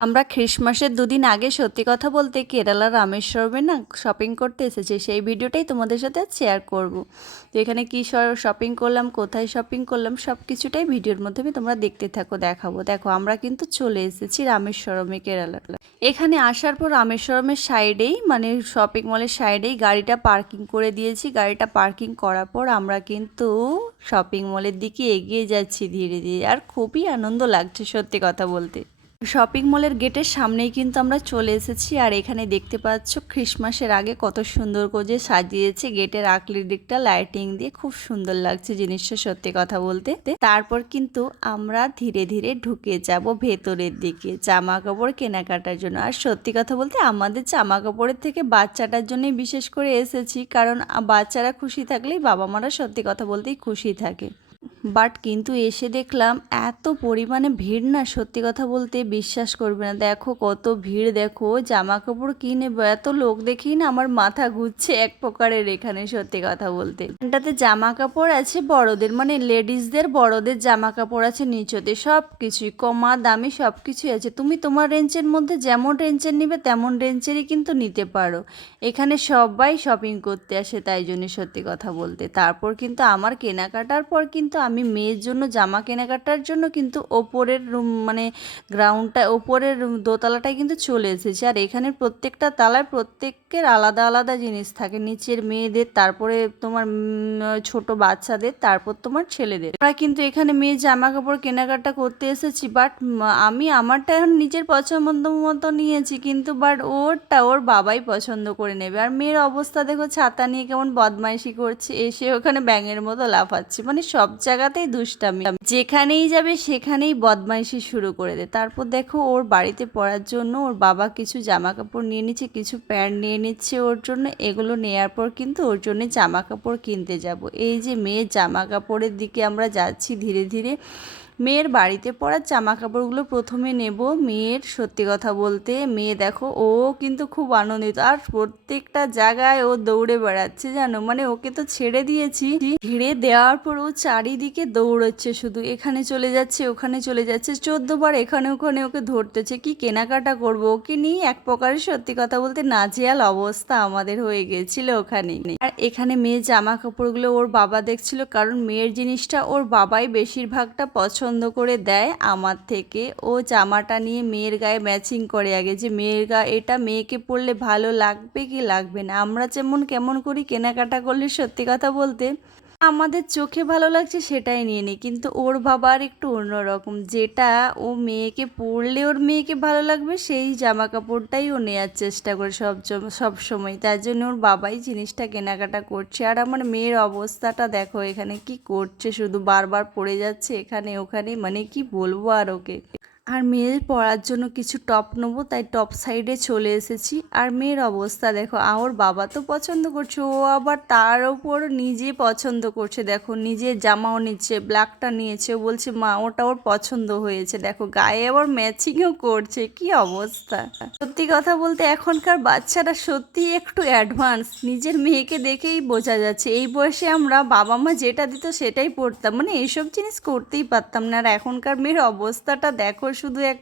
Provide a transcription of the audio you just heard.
আমরা ক্রিসমাসের দুদিন আগে সত্যি কথা বলতে কেরালা রামেশ্বরমে না শপিং করতে এসেছি। সেই ভিডিওটাই তোমাদের সাথে শেয়ার করব। তো এখানে কী শপিং করলাম, কোথায় শপিং করলাম, সব কিছুটাই ভিডিওর মাধ্যমে তোমরা দেখতে থাকো, দেখাবো। দেখো আমরা কিন্তু চলে এসেছি রামেশ্বরমে, কেরালা। এখানে আসার পর রামেশ্বরমের সাইডেই মানে শপিং মলের সাইডেই গাড়িটা পার্কিং করে দিয়েছি। গাড়িটা পার্কিং করার পর আমরা কিন্তু শপিং মলের দিকে এগিয়ে যাচ্ছি ধীরে ধীরে। আর খুবই আনন্দ লাগছে সত্যি কথা বলতে। শপিং মলের গেটের সামনেই কিন্তু আমরা চলে এসেছি। আর এখানে দেখতে পাচ্ছ ক্রিসমাসের আগে কত সুন্দর করে সাজিয়েছে গেটের আকলির দিকটা লাইটিং দিয়ে, খুব সুন্দর লাগছে জিনিসটা সত্যি কথা বলতে। তারপর কিন্তু আমরা ধীরে ধীরে ঢুকে যাব ভেতরের দিকে জামা কাপড় কেনাকাটার জন্য। আর সত্যি কথা বলতে আমাদের জামা কাপড়ের থেকে বাচ্চাটার জন্যই বিশেষ করে এসেছি, কারণ বাচ্চারা খুশি থাকলেই বাবা মারা সত্যি কথা বলতেই খুশি থাকে। বাট কিন্তু এসে দেখলাম এত পরিমাণে ভিড়, না সত্যি কথা বলতে বিশ্বাস করবে না। দেখো কত ভিড়, দেখো জামা কাপড় কিনে এত লোক দেখেই না আমার মাথা ঘুরছে এক প্রকারের এখানে সত্যি কথা বলতে। এটাতে জামা কাপড় আছে বড়দের, মানে লেডিসদের বড়দের জামা কাপড় আছে নিচতে, সব কিছুই কমা দামি সব কিছুই আছে। তুমি তোমার রেঞ্জের মধ্যে যেমন রেঞ্জের নিবে তেমন রেঞ্জেরই কিন্তু নিতে পারো। এখানে সবাই শপিং করতে আসে, তাই জন্য সত্যি কথা বলতে। তারপর কিন্তু আমার কেনাকাটার পর কিন্তু আমি মেয়ের জন্য জামা কেনাকাটার জন্য কিন্তু ওপরের রুম মানে গ্রাউন্ডটা ওপরের দোতলাটায় কিন্তু চলে এসেছি। আর এখানে প্রত্যেকটা তালায় প্রত্যেকের আলাদা আলাদা জিনিস থাকে, নিচের মেয়েদের, তারপরে তোমার ছোট বাচ্চাদের, তারপর তোমার ছেলেদের। আমরা কিন্তু এখানে মেয়ের জামা কাপড় কেনাকাটা করতে এসেছি। বাট আমি আমারটা এখন নিজের পছন্দ মতো নিয়েছি, কিন্তু বাট ওরটা ওর বাবাই পছন্দ করে নেবে। আর মেয়ের অবস্থা দেখো, ছাতা নিয়ে কেমন বদমাইশি করছে, এসে ওখানে ব্যাঙের মতো লাফাচ্ছে। মানে সব জায়গাতেই দুষ্টামি, যেখানেই যাবে সেখানেই বদমাইশি শুরু করে দেয়। তারপর দেখো ওর বাড়িতে পরার জন্য ওর বাবা কিছু জামা কাপড় নিয়ে নিচ্ছে, কিছু প্যান্ট নিয়ে নিচ্ছে ওর জন্য। এগুলো নেয়ার পর কিন্তু ওর জন্য জামা কাপড় কিনতে যাব। এই যে মেয়ের জামা কাপড়ের দিকে আমরা যাচ্ছি ধীরে ধীরে। মেয়ের বাড়িতে পরার জামা কাপড়গুলো প্রথমে নেব। মেয়ের সত্যি কথা বলতে মেয়ে দেখো ও কিন্তু খুব আনন্দিত, আর প্রত্যেকটা জায়গায় ও দৌড়ে বেড়াচ্ছে জানো। মানে ওকে তো ছেড়ে দিয়েছি, ঘিরে দেওয়ার পর ও চারিদিকে দৌড়চ্ছে, শুধু এখানে চলে যাচ্ছে ওখানে চলে যাচ্ছে, 14 বার এখানে ওখানে ওকে ধরতেছে। কি কেনাকাটা করব ওকে নিয়ে এক প্রকারের সত্যি কথা বলতে নাজেহাল অবস্থা আমাদের হয়ে গেছিল ওখানে। আর এখানে মেয়ের জামা কাপড়গুলো ওর বাবা দেখছিল, কারণ মেয়ের জিনিসটা ওর বাবাই বেশিরভাগটা পছন্দ করে দেয় আমার থেকে। ও জামাটা নিয়ে মেয়ের গায়ে ম্যাচিং করে আগে, যে মেয়ের গায়ে এটা মেয়েকে পরলে ভালো লাগবে কি লাগবে না। আমরা যেমন কেমন করি কেনাকাটা করলে সত্যি কথা বলতে আমাদের চোখে ভালো লাগছে সেটাই নিয়ে নিই, কিন্তু ওর বাবার একটু অন্যরকম, যেটা ও মেয়েকে পরলে ওর মেয়েকে ভালো লাগবে সেই জামা কাপড়টাই ও নেওয়ার চেষ্টা করে সব সময়। তার জন্য ওর বাবাই জিনিসটা কেনাকাটা করছে। আর আমার মেয়ের অবস্থাটা দেখো, এখানে কি করছে, শুধু বারবার পড়ে যাচ্ছে এখানে ওখানে, মানে কি বলবো আর ওকে। আর মেয়ের পরার জন্য কিছু টপ নেবো, তাই টপ সাইডে চলে এসেছি। আর মেয়ের অবস্থা দেখো, ওর বাবা তো পছন্দ করছে, ও আবার তার ওপর নিজে পছন্দ করছে। দেখো নিজের জামাও নিচ্ছে, ব্ল্যাকটা নিয়েছে, ও বলছে মা ওটা ওর পছন্দ হয়েছে। দেখো গায়ে আবার ম্যাচিংও করছে, কি অবস্থা। সত্যি কথা বলতে এখনকার বাচ্চারা সত্যি একটু অ্যাডভান্স, নিজের মেয়েকে দেখেই বোঝা যাচ্ছে। এই বয়সে আমরা বাবা মা যেটা দিত সেটাই পড়তাম, মানে এইসব জিনিস করতেই পারতাম না। আর এখনকার মেয়ের অবস্থাটা দেখো শুধু এক